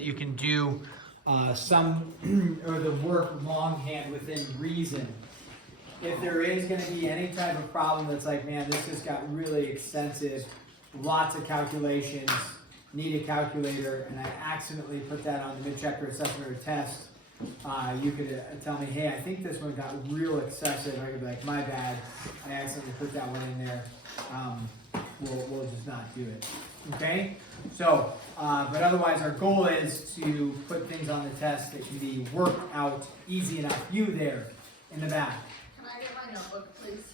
that you can do some or the work longhand within reason. If there is going to be any type of problem that's like, man, this just got really extensive, lots of calculations, need a calculator, and I accidentally put that on the mid-chapter assessment or test, you could tell me, hey, I think this one got real excessive. I could be like, my bad, I accidentally put that one in there. We'll just not do it. Okay? So, but otherwise our goal is to put things on the test that can be worked out easy enough. You there in the back. Can I get my notebook, please?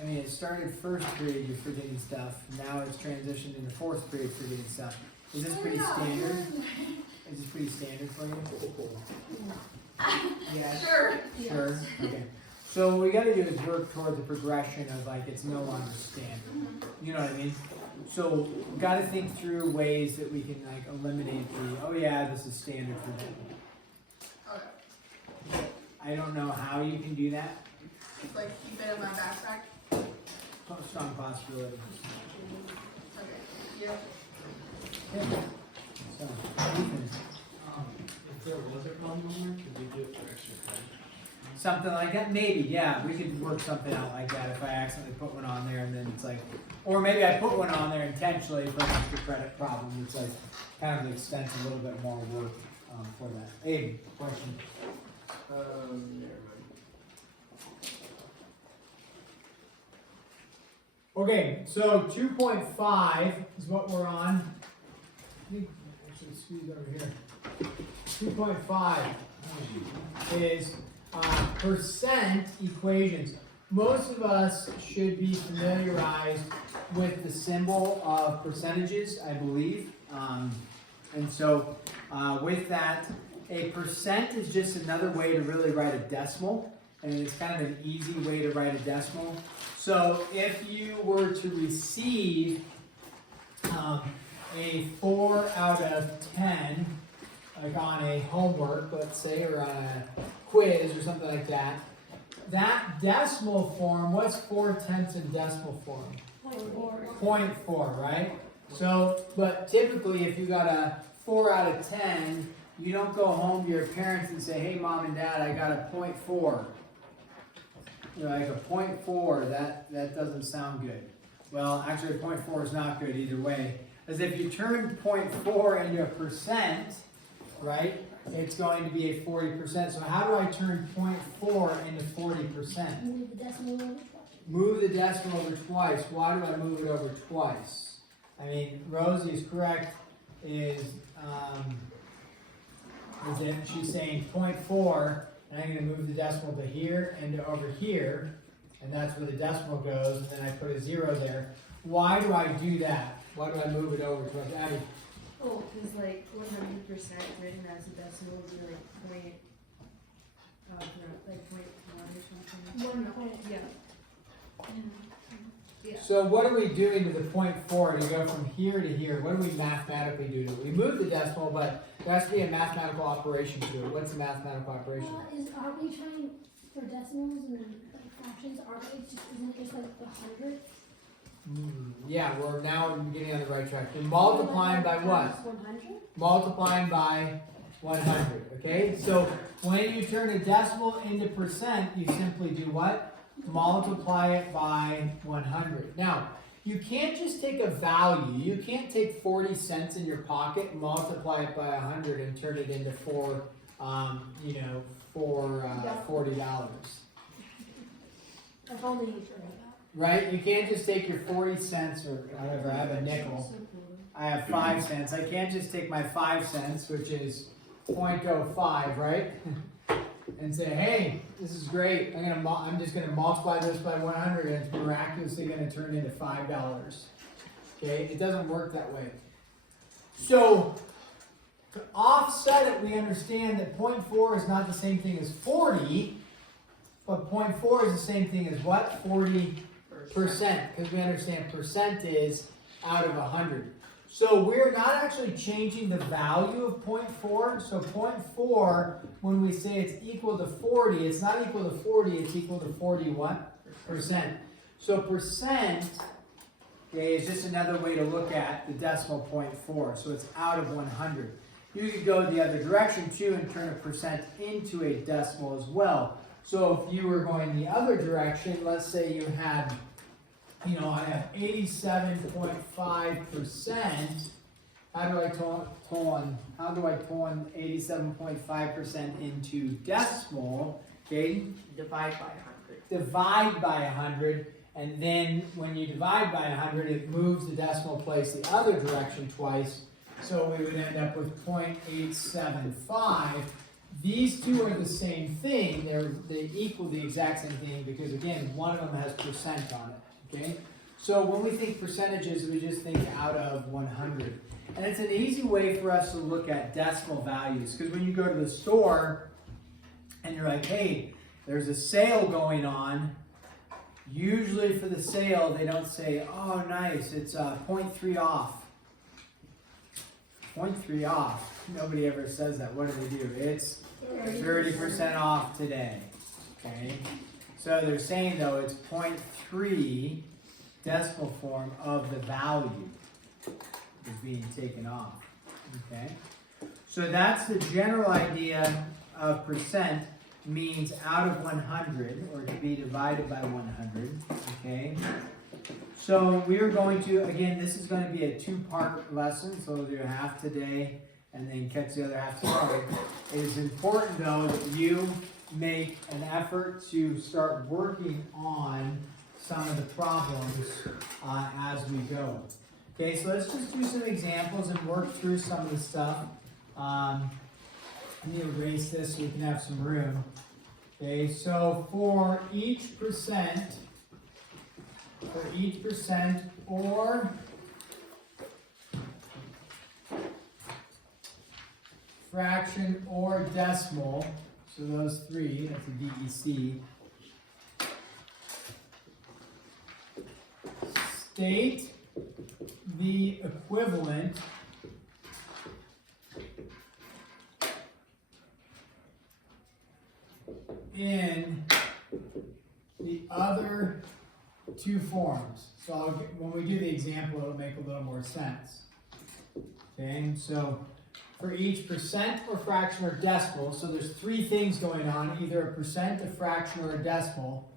I mean, it started first period, you're forgetting stuff. Now it's transitioned into fourth period, forgetting stuff. Is this pretty standard? Is this pretty standard for you? Yeah. Sure. Sure? Okay. So what we got to do is work toward the progression of like it's no longer standard. You know what I mean? So we got to think through ways that we can like eliminate the, oh yeah, this is standard for them. Okay. I don't know how you can do that. Like keep it in my backpack. Strong possibility. Okay. Yeah. Okay. So, Ethan, If there was a problem on there, could we do it for extra credit? something like that, maybe, yeah, we could work something out like that if I accidentally put one on there and then it's like, or maybe I put one on there intentionally for an extra credit problem. It's like kind of extends a little bit more work for that. Abe, question? Okay, so 2.5 is what we're on. Actually, squeeze over here. 2.5 is percent equations. Most of us should be familiarized with the symbol of percentages, I believe. And so with that, a percent is just another way to really write a decimal. And it's kind of an easy way to write a decimal. So if you were to receive a 4 out of 10, like on a homework, let's say, or on a quiz or something like that, that decimal form, what's 4/10 in decimal form? 0.4, right? So, but typically if you got a 4 out of 10, you don't go home to your parents and say, hey mom and dad, I got a 0.4. You're like a 0.4, that doesn't sound good. Well, actually a 0.4 is not good either way. As if you turn 0.4 into a percent, right, it's going to be a 40%. So how do I turn 0.4 into 40%? Move the decimal over twice. Move the decimal over twice. Why do I move it over twice? I mean, Rosie is correct, is that she's saying 0.4, and I'm going to move the decimal to here and to over here, and that's where the decimal goes, and then I put a 0 there. Why do I do that? Why do I move it over twice? Abby? Oh, because like 100% written as a decimal would be like point, like 0.1 or something. 1 point. Yeah. Yeah. So what are we doing to the 0.4 to go from here to here? What do we mathematically do to it? We move the decimal, but there has to be a mathematical operation to it. What's a mathematical operation? Aren't we trying for decimals and like fractions? Isn't it just like the 100? Yeah, we're now getting on the right track. We're multiplying by what? 100? Multiplying by 100, okay? So when you turn a decimal into percent, you simply do what? Multiply it by 100. Now, you can't just take a value. You can't take 40 cents in your pocket and multiply it by 100 and turn it into $40. If only you heard that. Right? You can't just take your 40 cents or whatever. I have a nickel. I have 5 cents. I can't just take my 5 cents, which is 0.05, right? And say, hey, this is great. I'm just gonna multiply this by 100, and it's miraculously gonna turn into $5. Okay, it doesn't work that way. So to offset it, we understand that 0.4 is not the same thing as 40, but 0.4 is the same thing as what? 40%, because we understand percent is out of 100. So we're not actually changing the value of 0.4. So 0.4, when we say it's equal to 40, it's not equal to 40, it's equal to 40 what? Percent. So percent Okay, it's just another way to look at the decimal point 4. So it's out of 100. You could go the other direction too and turn a percent into a decimal as well. So if you were going the other direction, let's say you had, I have 87.5%. How do I turn 87.5% into decimal? Okay, Divide by 100. divide by 100, and then when you divide by 100, it moves the decimal place the other direction twice, so we would end up with 0.875. These two are the same thing. They equal the exact same thing because, again, one of them has percent on it, okay? So when we think percentages, we just think out of 100. And it's an easy way for us to look at decimal values, because when you go to the store and you're like, hey, there's a sale going on, usually for the sale, they don't say, oh, nice, it's 0.3 off. 0.3 off. Nobody ever says that. What do they do? It's 30% off today. Okay? So they're saying, though, it's 0.3 decimal form of the value is being taken off. Okay? So that's the general idea of percent. Means out of 100, or to be divided by 100, okay? So we are going to, again, this is going to be a 2-part lesson, so we'll do half today and then catch the other half tomorrow. It is important, though, that you make an effort to start working on some of the problems as we go. Okay, so let's just do some examples and work through some of the stuff. Let me erase this so we can have some room. Okay, so for each percent or fraction or decimal, so those three, that's a DEC, state the equivalent in the other two forms. So when we do the example, it'll make a little more sense. Okay, so for each percent or fraction or decimal, so there's three things going on, either a percent, a fraction, or a decimal.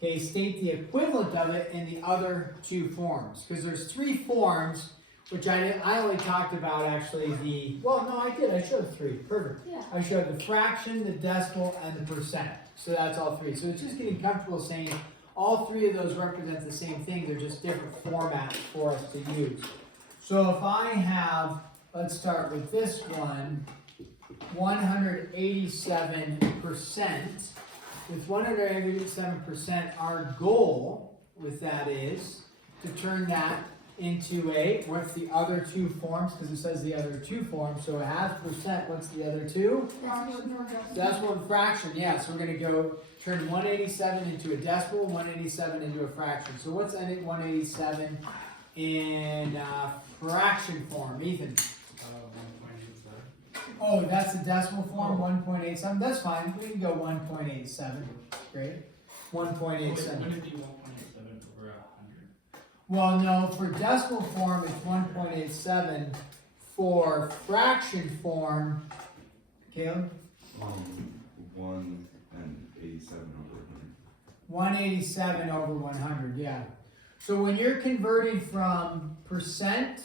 Okay, state the equivalent of it in the other two forms. Because there's three forms, which I only talked about actually I did, I showed three, perfect. Yeah. I showed the fraction, the decimal, and the percent. So that's all three. So it's just getting comfortable saying all three of those represent the same thing, they're just different formats for us to use. So if I have, let's start with this one, 187%. With 187%, our goal with that is to turn that into what's the other two forms? Because it says the other two forms, so it has percent, what's the other two? Decimal and fraction, yeah, so we're going to go turn 187 into a decimal, 187 into a fraction. So what's 187 in fraction form, Ethan? 1.87. Oh, that's the decimal form, 1.87. That's fine. We can go 1.87. Great. 1.87. Wouldn't it be 1.87 over 100? Well, no, for decimal form, it's 1.87. For fraction form, Caleb? 187 over 187 over 100, yeah. So when you're converting from percent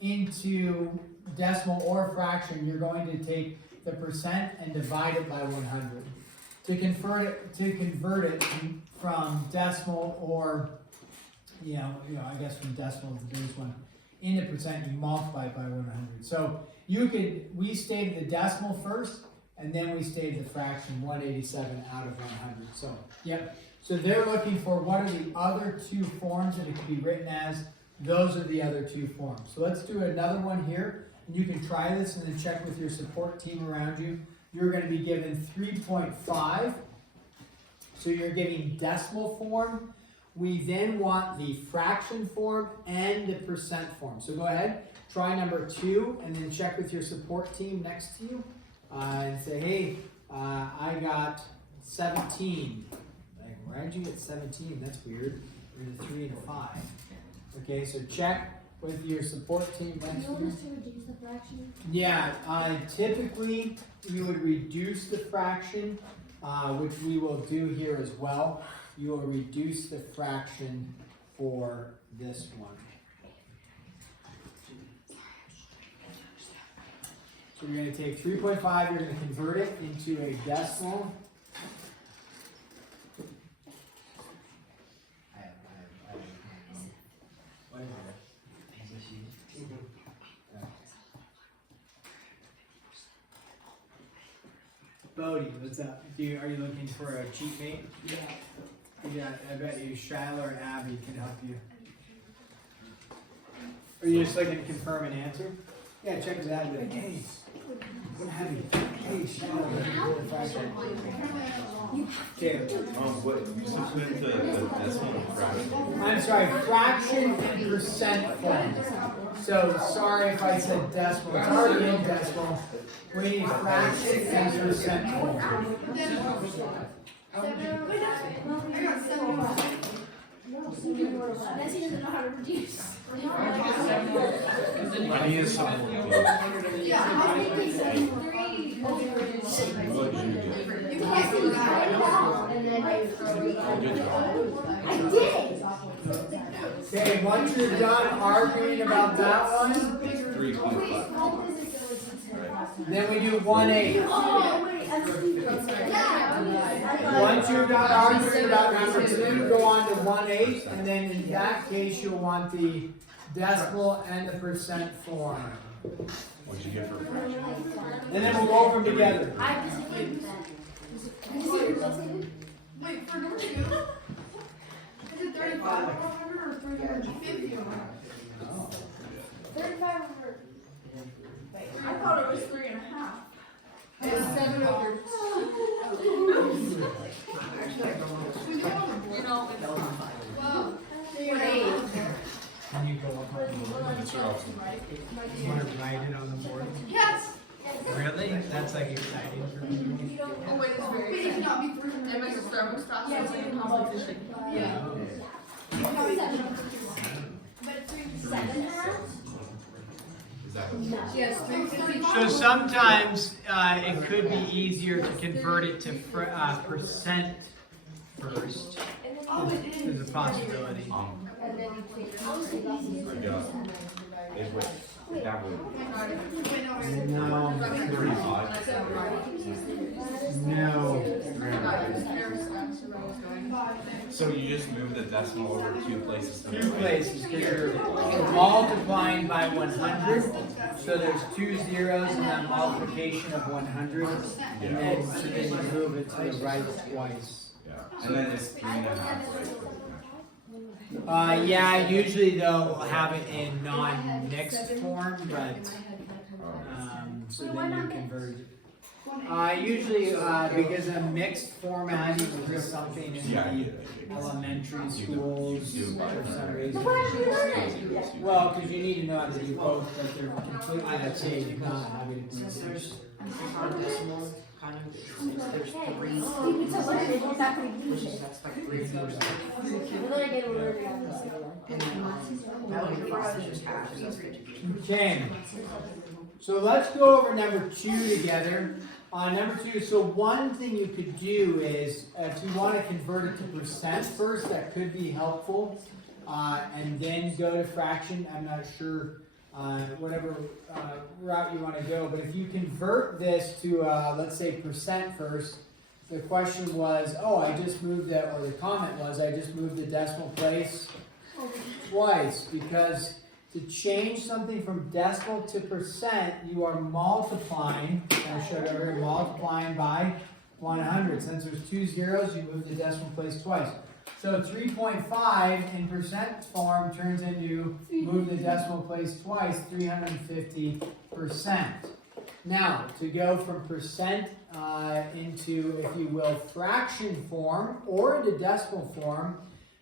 into decimal or fraction, you're going to take the percent and divide it by 100. To convert it from decimal or, I guess from decimal to this one, into percent, you multiply it by 100. So we stated the decimal first, and then we stated the fraction, 187 out of 100. So, yep. So they're looking for what are the other two forms that it could be written as. Those are the other two forms. So let's do another one here. And you can try this and then check with your support team around you. You're going to be given 3.5. So you're getting decimal form. We then want the fraction form and the percent form. So go ahead, try number 2, and then check with your support team next to you. And say, hey, I got 17. Like, why did you get 17? That's weird. There's a 3 and a 5. Okay, so check with your support team Do next you want year. us to reduce the fraction? Yeah, typically you would reduce the fraction, which we will do here as well. You will reduce the fraction for this one. So you're going to take 3.5, you're going to convert it into a decimal. Bodie, what's up? Are you looking for a cheat mate? Yeah, I bet you Shiloh or Abby can help you. Are you just looking to confirm an answer? Yeah, check with Abby. Like, hey, what Abby? Hey, Shiloh. Okay. What, you substitute the decimal fraction? I'm sorry, fraction and percent form. So sorry if I said decimal. It's already in decimal. We need fraction and percent form. Bessie doesn't know how to reduce. I need something close. I did. Okay, once you're done arguing about that one, 3.5. then we do 1/8. Oh, wait, I'm stupid. Once you're done arguing about number 2, go on to 1/8, and then in that case you'll want the decimal and the percent form. What'd you get for fraction? And then we'll go over them together. I disagree with that. Wait, for number 2? Is it 35 or 100 or 350 or 35 over. I thought it was 3.5. It's 7 over. Actually, I don't know. You know, it's well, 3.8. Can you go up? That's your option. You want to write it on the board? Yes. Really? That's like exciting for me. Oh wait, it's very. It cannot be 300. It makes a thermos stop. Yeah, it's like a competition. Yeah. But it's 7 halves? Is that No. Yes, 350. So sometimes it could be easier to convert it to percent first. There's a possibility. And then you take. that would, No. 35. No. So you just move the decimal over 2 places. 2 places, because you're multiplying by 100. So there's 2 zeros in that multiplication of 100. And then, so then you move it to the right twice. Yeah. And then it's 3.5, right? Yeah, usually they'll have it in non-mixed form, but so then you convert it. Usually because a mixed format is something in Yeah, the elementary schools for some reason. So Well, because you need to know how to do both, but they're completely the same, not having to do Since it. there's our decimal kind of, there's 3 that's like 3 zeros. And then value 5 is just half, so that's 50. Okay, so let's go over number 2 together. Number 2, so one thing you could do is, if you want to convert it to percent first, that could be helpful. And then go to fraction. I'm not sure, whatever route you want to go. But if you convert this to, let's say, percent first, the question was, oh, I just moved that, or the comment was, I just moved the decimal place twice, because to change something from decimal to percent, you are multiplying, I showed over here, multiplying by 100. Since there's 2 zeros, you move the decimal place twice. So 3.5 in percent form turns into, move the decimal place twice, 350%. Now, to go from percent into, if you will, fraction form, or into decimal form,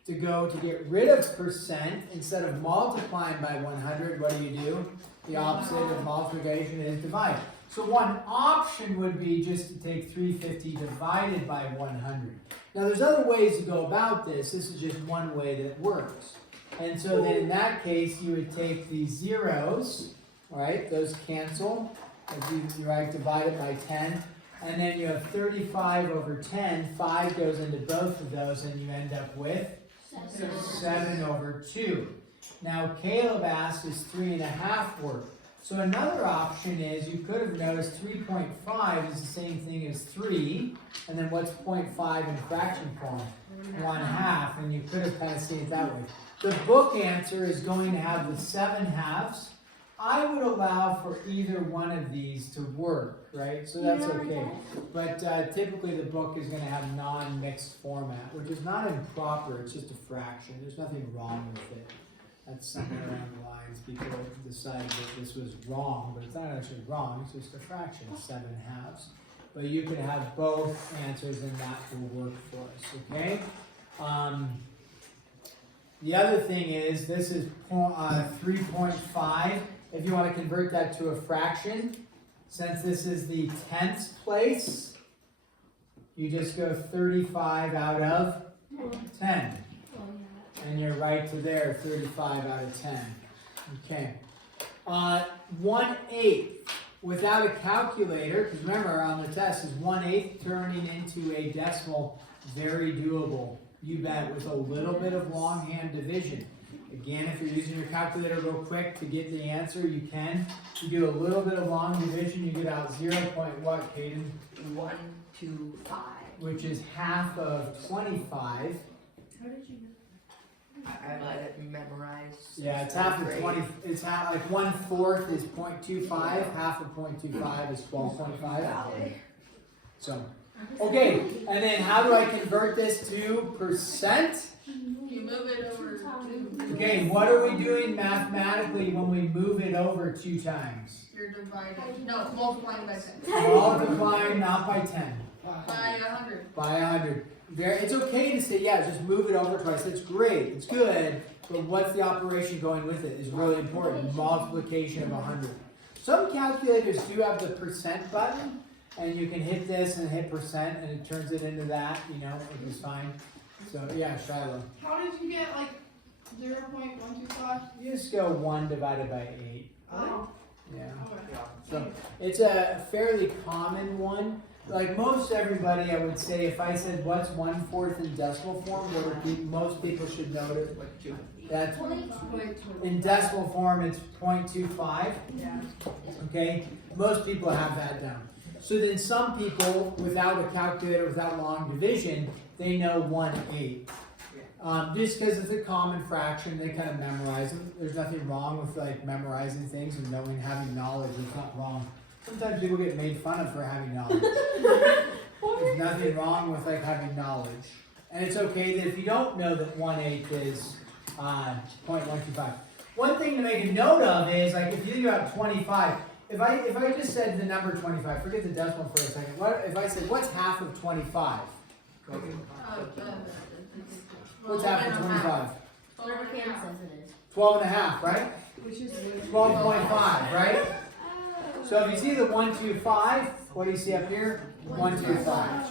to get rid of percent, instead of multiplying by 100, what do? The opposite of multiplication is divide. So one option would be just to take 350 divided by 100. Now there's other ways to go about this. This is just one way that works. And so then in that case, you would take the zeros, right? Those cancel. If you divide it by 10. And then you have 35 over 10. 5 goes into both of those, and you end up with 7 over 2. Now Caleb asked, is 3.5 work? So another option is, you could have noticed 3.5 is the same thing as 3, and then what's 0.5 in fraction form? 1/2, and you could have kind of seen it that way. The book answer is going to have the 7/2. I would allow for either one of these to work, right? So that's okay. But typically the book is going to have non-mixed format, which is not improper, it's just a fraction. There's nothing wrong with it. That's somewhere around the lines. People decided that this was wrong, but it's not actually wrong, it's just a fraction, 7/2. But you could have both answers and that will work for us, okay? The other thing is, this is 3.5. If you want to convert that to a fraction, since this is the tenths place, you just go 35 out of 10. And you're right to there, 35 out of 10. Okay. 1/8 without a calculator, because remember on the test is 1/8 turning into a decimal, very doable. You bet, with a little bit of longhand division. Again, if you're using your calculator real quick to get the answer, you can. You do a little bit of long division, you get out 0. What, Caden? 125. Which is half of 25. How did you know? I let it memorize. Yeah, it's half of 20. It's half, like 1/4 is 0.25. Half of 0.25 is 12.5. So, okay. And then how do I convert this to percent? You move it over 2. Okay, what are we doing mathematically when we move it over 2 times? You're dividing. No, multiplying by 10. Multiplying, not by 10. By 100. By 100. It's okay to say, yeah, just move it over twice. That's great. It's good. But what's the operation going with it is really important. Multiplication of 100. Some calculators do have the percent button, and you can hit this and hit percent, and it turns it into that, which is fine. So, yeah, Shiloh. How did you get like 0.125? You just go 1 divided by 8. Oh. Yeah. Okay. So, it's a fairly common one. Like most everybody, I would say, if I said what's 1/4 in decimal form, most people should know it. That's in decimal form, it's 0.25. Yeah. Okay, most people have that down. So then some people, without a calculator, without long division, they know 1/8. Just because it's a common fraction, they kind of memorize them. There's nothing wrong with like memorizing things and having knowledge. It's not wrong. Sometimes people get made fun of for having knowledge. There's nothing wrong with like having knowledge. And it's okay that if you don't know that 1/8 is 0.125. One thing to make a note of is, like, if you think about 25, if I just said the number 25, forget the decimal for a second. If I said, what's half of 25? What's half of 25? 12.5, right? Which is 12.5, right? So if you see the 125, what do you see up here? 125.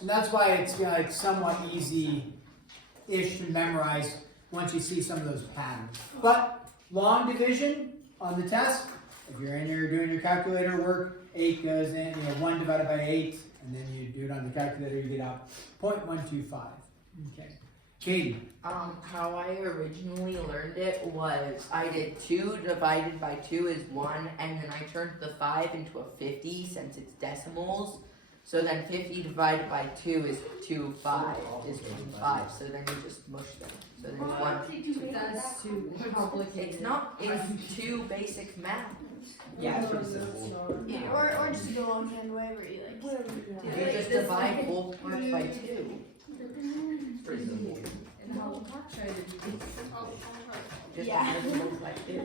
And that's why it's like somewhat easy-ish to memorize once you see some of those patterns. But long division on the test, if you're in here doing your calculator work, 8 goes in, 1 divided by 8, and then you do it on the calculator, you get out 0.125. Okay. Katie. How I originally learned it was I did 2 divided by 2 is 1, and then I turned the 5 into a 50 since it's decimals. So then 50 divided by 2 is 5 is 5. So then you just mush them. So there's 1. That's too complicated. It's not. It's 2 basic math. Yeah, it's pretty simple. Yeah, or just the longhand way where you like. You just divide both parts by 2. It's pretty simple. And how try to do this. Just Yeah. divide both by 2.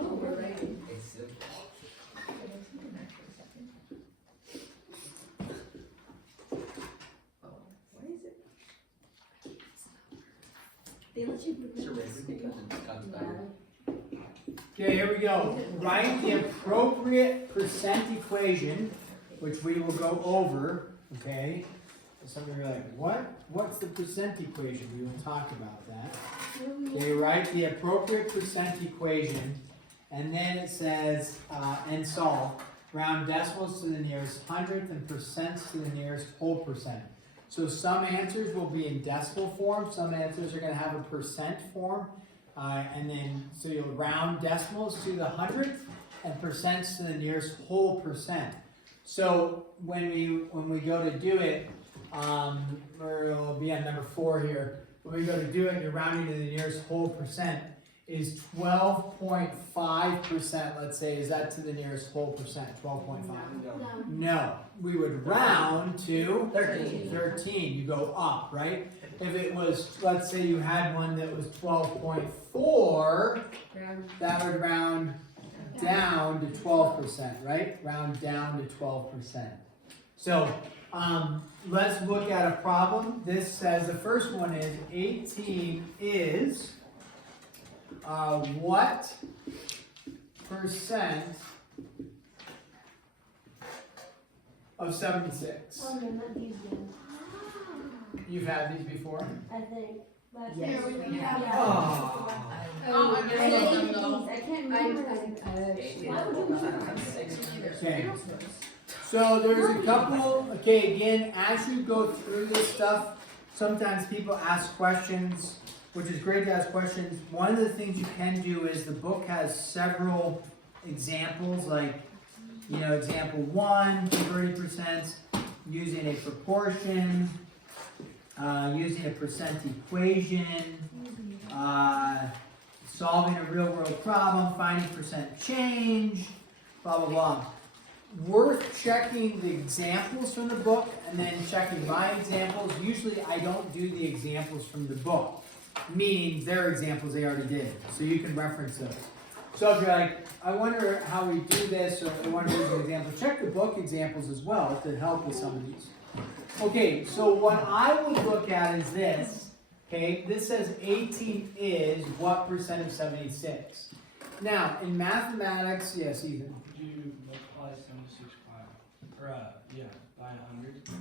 Oh, we're right. It's simple. What is it? They let you It's a razor because it's got better. Okay, here we go. Write the appropriate percent equation, which we will go over, okay? Some of you are like, what? What's the percent equation? We will talk about that. Okay, write the appropriate percent equation, and then it says, and solve. Round decimals to the nearest hundredth and percents to the nearest whole percent. So some answers will be in decimal form, some answers are going to have a percent form, and then so you'll round decimals to the hundredth and percents to the nearest whole percent. So when we go to do it, we'll be on number 4 here. When we go to do it, you're rounding to the nearest whole percent. Is 12.5%, let's say, is that to the nearest whole percent? 12.5? No. We would round to 13. You go up, right? If it was, let's say you had one that was 12.4, that would round down to 12%, right? Round down to 12%. So, let's look at a problem. This says, the first one is 18 is what percent of 76? Oh, no, not these ones. You've had these before? I think. Last Yeah, year. we Yeah. have. Oh. Oh, I hate these. I can't remember. Why would you Okay. So there's a couple, okay, again, as you go through this stuff, sometimes people ask questions, which is great to ask questions. One of the things you can do is the book has several examples, like, example 1, 30%, using a proportion, using a percent equation, solving a real world problem, finding percent change, blah, blah, blah. Worth checking the examples from the book and then checking my examples. Usually I don't do the examples from the book, meaning their examples they already did, so you can reference those. So if you're like, I wonder how we do this, or I want to use an example, check the book examples as well to help with some of these. Okay, so what I would look at is this. Okay, this says 18 is what percent of 76? Now, in mathematics, yes, Ethan. You multiply 76 by 100, just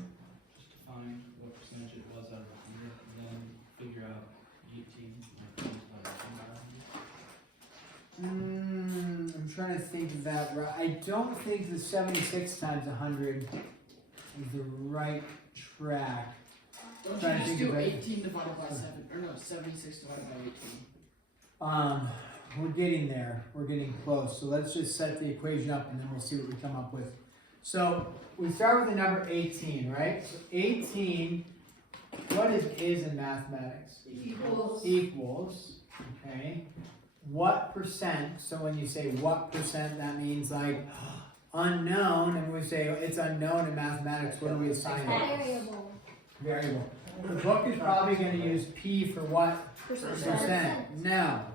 to find what percentage it was out of 100, and then figure out 18 multiplied by 100. I'm trying to think of that. I don't think the 76 times 100 is the right track. Don't Trying you to just think do of it. 18 divided by 7, or no, 76 divided by 18? We're getting there. We're getting close. So let's just set the equation up and then we'll see what we come up with. So we start with the number 18, right? So 18, what is in mathematics? Equals, okay. What percent? So when you say what percent, that means like unknown, and we say it's unknown in mathematics, what do we assign it? Variable. Variable. The book is probably going to use P for what? Percent. Now,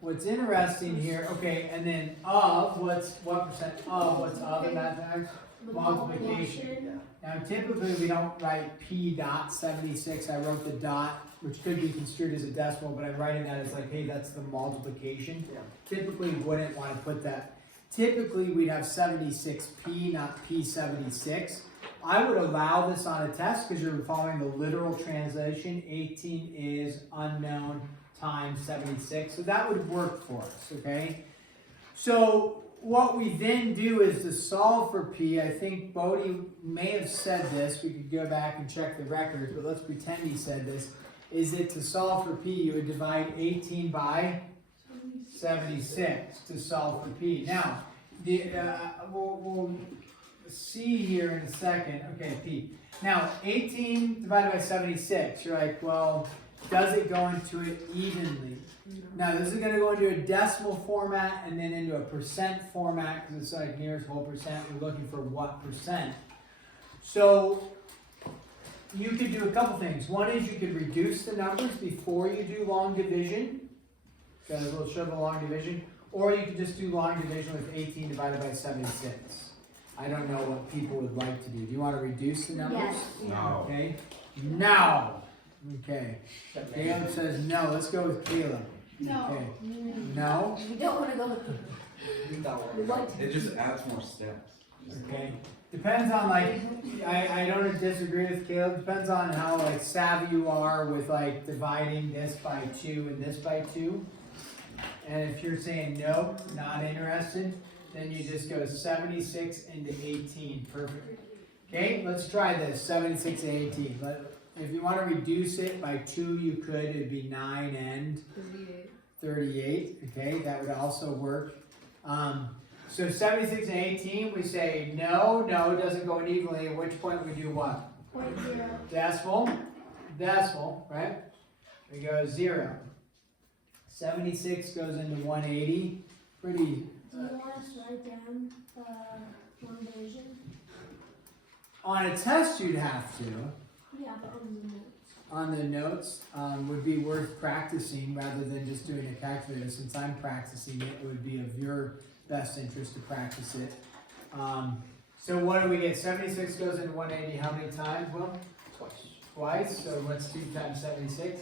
what's interesting here, okay, and then of, what percent of, what's of in mathematics? Multiplication. Now typically we don't write P dot 76, I wrote the dot, which could be construed as a decimal, but I'm writing that as like, hey, that's the multiplication. Typically wouldn't want to put that. Typically we'd have 76P, not P76. I would allow this on a test because you're following the literal translation. 18 is unknown times 76, so that would work for us, okay? So what we then do is to solve for P. I think Bodie may have said this. We could go back and check the records, but let's pretend he said this. Is that to solve for P, you would divide 18 by 76 to solve for P. Now, we'll see here in a second. Okay, P. Now, 18 divided by 76. You're like, well, does it go into it evenly? Now, this is going to go into a decimal format and then into a percent format because it's like nearest whole percent. We're looking for what percent. So, you could do a couple things. One is you could reduce the numbers before you do long division. Got a little shove of long division. Or you could just do long division with 18 divided by 76. I don't know what people would like to do. Do you want to reduce the numbers? Yes. No. Okay. No. Okay. Caleb says no. Let's go with Caleb. No. Okay. No? You don't want to go with It just adds more steps. Okay, depends on like, I don't disagree with Caleb, depends on how like savvy you are with like dividing this by 2 and this by 2. And if you're saying no, not interested, then you just go 76 into 18, perfect. Okay, let's try this, 76 and 18. If you want to reduce it by 2, you could, it'd be 9 and 38, okay, that would also work. So 76 and 18, we say no, it doesn't go in evenly, at which point we do what? 0.0. Decimal, right? We go 0. 76 goes into 180, pretty, Do you want us to write down long division? on a test you'd have to. Yeah, but on the notes. On the notes, would be worth practicing rather than just doing a calculator. Since I'm practicing it, it would be of your best interest to practice it. So what do we get? 76 goes into 180 how many times? Well, twice. So what's 2 times 76?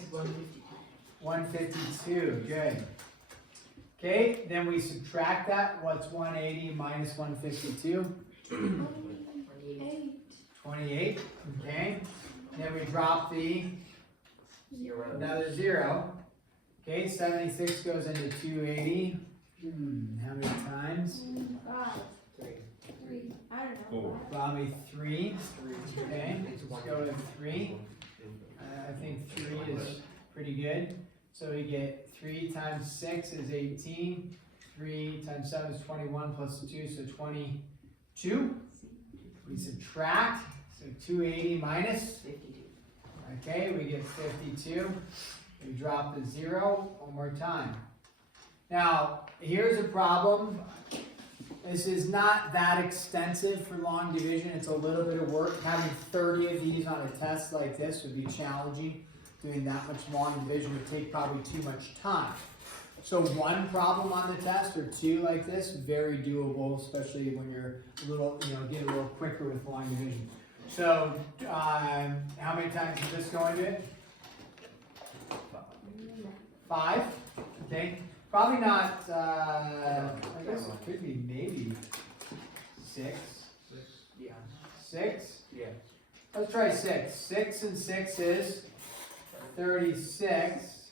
152. Good. Okay, then we subtract that. What's 180 minus 152? 28. 28. Okay. Then we drop the another 0. Okay, 76 goes into 280. How many times? 5. 3. I don't know. 4. Probably 3. Okay, let's go with 3. I think 3 is pretty good. So we get 3 times 6 is 18. 3 times 7 is 21 plus 2, so 22. We subtract, so 280 minus 52. Okay, we get 52. We drop the 0 one more time. Now, here's a problem. This is not that extensive for long division. It's a little bit of work. Having 30 of these on a test like this would be challenging. Doing that much long division would take probably too much time. So one problem on the test or 2 like this, very doable, especially when you're a little, get a little quicker with long division. So, how many times does this go into it? 5. Okay. Probably not, I guess it could be maybe 6. 6? Yeah. Let's try 6. 6 and 6 is 36.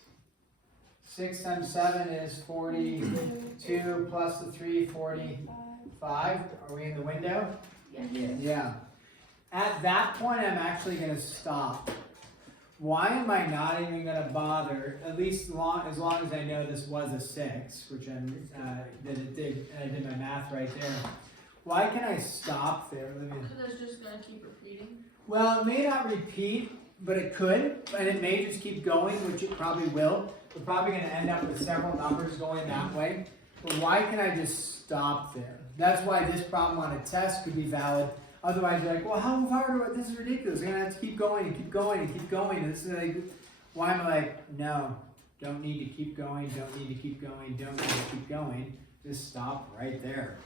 6 times 7 is 42 plus the 3, 45. Are we in the window? Yeah. At that point, I'm actually going to stop. Why am I not even going to bother, at least as long as I know this was a 6, which that it did, and I did my math right there. Why can I stop there? So that's just gonna keep repeating? Well, it may not repeat, but it could, and it may just keep going, which it probably will. We're probably going to end up with several numbers going that way. But why can I just stop there? That's why this problem on a test could be valid. Otherwise, you're like, well, how hard? This is ridiculous. I'm going to have to keep going and keep going and keep going. This is like, why am I like, no, don't need to keep going, don't need to keep going, don't need to keep going. Just stop right there.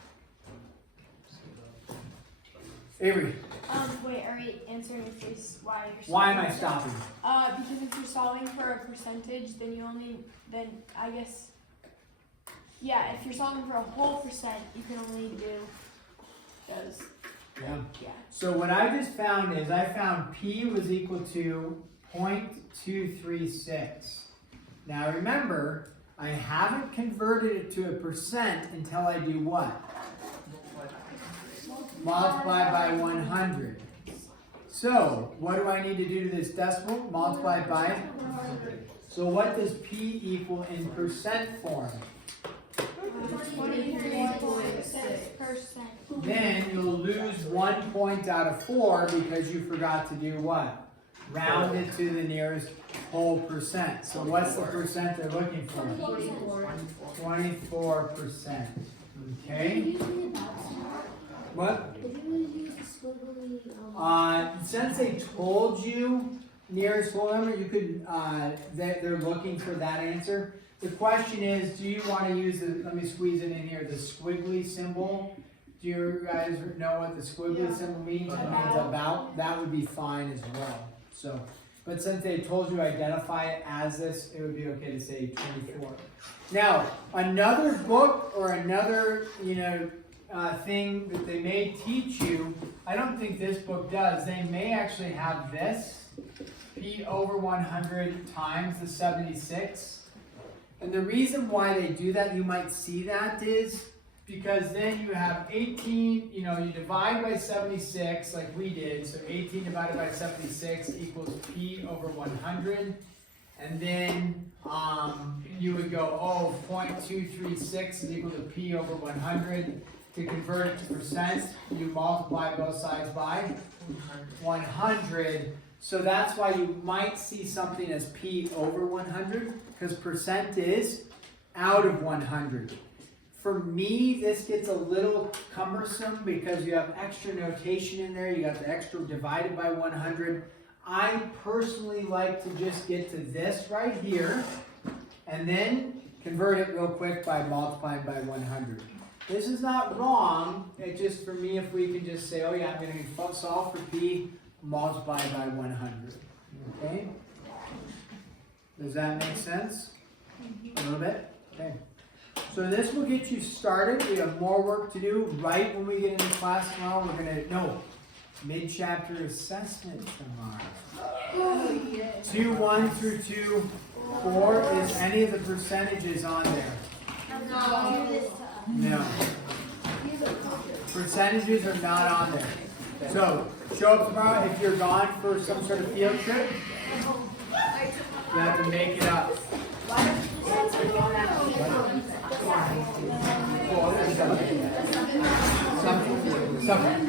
Avery, Wait, are we answering if this why you're why am I stopping? Because if you're solving for a percentage, then I guess, yeah, if you're solving for a whole percent, you can only do those. Yeah. So what I just found is I found P was equal to 0.236. Now remember, I haven't converted it to a percent until I do what? Multiply by 100. So, what do I need to do to this decimal? Multiply by 100. So what does P equal in percent form? 23.6%. Then you'll lose 1 point out of 4 because you forgot to do what? Round it to the nearest whole percent. So what's the percent they're looking for? 24%. Okay? What? Did you use the squiggly, Since they told you nearest whole number, you could, that they're looking for that answer. The question is, do you want to use the, let me squeeze it in here, the squiggly symbol? Do you guys know what the squiggly symbol means? It means about. That would be fine as well. So, but since they told you to identify it as this, it would be okay to say 24. Now, another book or another, thing that they may teach you, I don't think this book does, they may actually have this, P over 100 times the 76. And the reason why they do that, you might see that, is because then you have 18, you divide by 76 like we did, so 18 divided by 76 equals P over 100. And then you would go, 0.236 is equal to P over 100. To convert it to percent, you multiply both sides by 100. So that's why you might see something as P over 100, because percent is out of 100. For me, this gets a little cumbersome because you have extra notation in there. You got the extra divided by 100. I personally like to just get to this right here and then convert it real quick by multiplying by 100. This is not wrong. It's just for me, if we can just say, oh yeah, I'm going to solve for P, multiply by 100. Okay? Does that make sense? A little bit? Okay. So this will get you started. We have more work to do right when we get into class tomorrow. We're going to, mid-chapter assessment tomorrow. 2:1 through 2:4, is any of the percentages on there? No. Percentages are not on there. So, show up tomorrow. If you're gone for some sort of field trip, you have to make it up. Something.